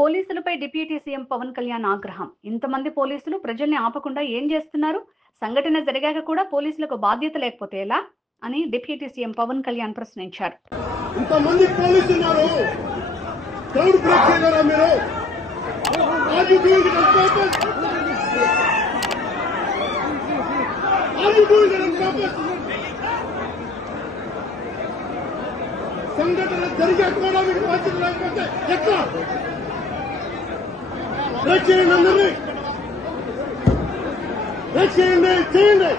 పోలీసులపై deputy CM Pawan Kalyan ఆగ్రహం. ఇంతమంది పోలీసులు ప్రజల్ని ఆపకుండా ఏం చేస్తున్నారు? సంఘటన జరిగాక కూడా పోలీసులకు బాధ్యత లేకపోతే ఎలా అని డిప్యూటీ సీఎం పవన్ కళ్యాణ్ ప్రశ్నించారు. ఇంతమంది పోలీసులు ఉన్నారు, క్రౌడ్ బ్రేక్ చేయలేరా మీరు? Are you doing it on purpose? Are you doing it on purpose? సంఘటన జరిగాక కూడా మీకు బాధ్యత లేకపోతే ఎట్లా? బ్రేక్ చేయండి, అందరినీ బ్రేక్ చేయండి.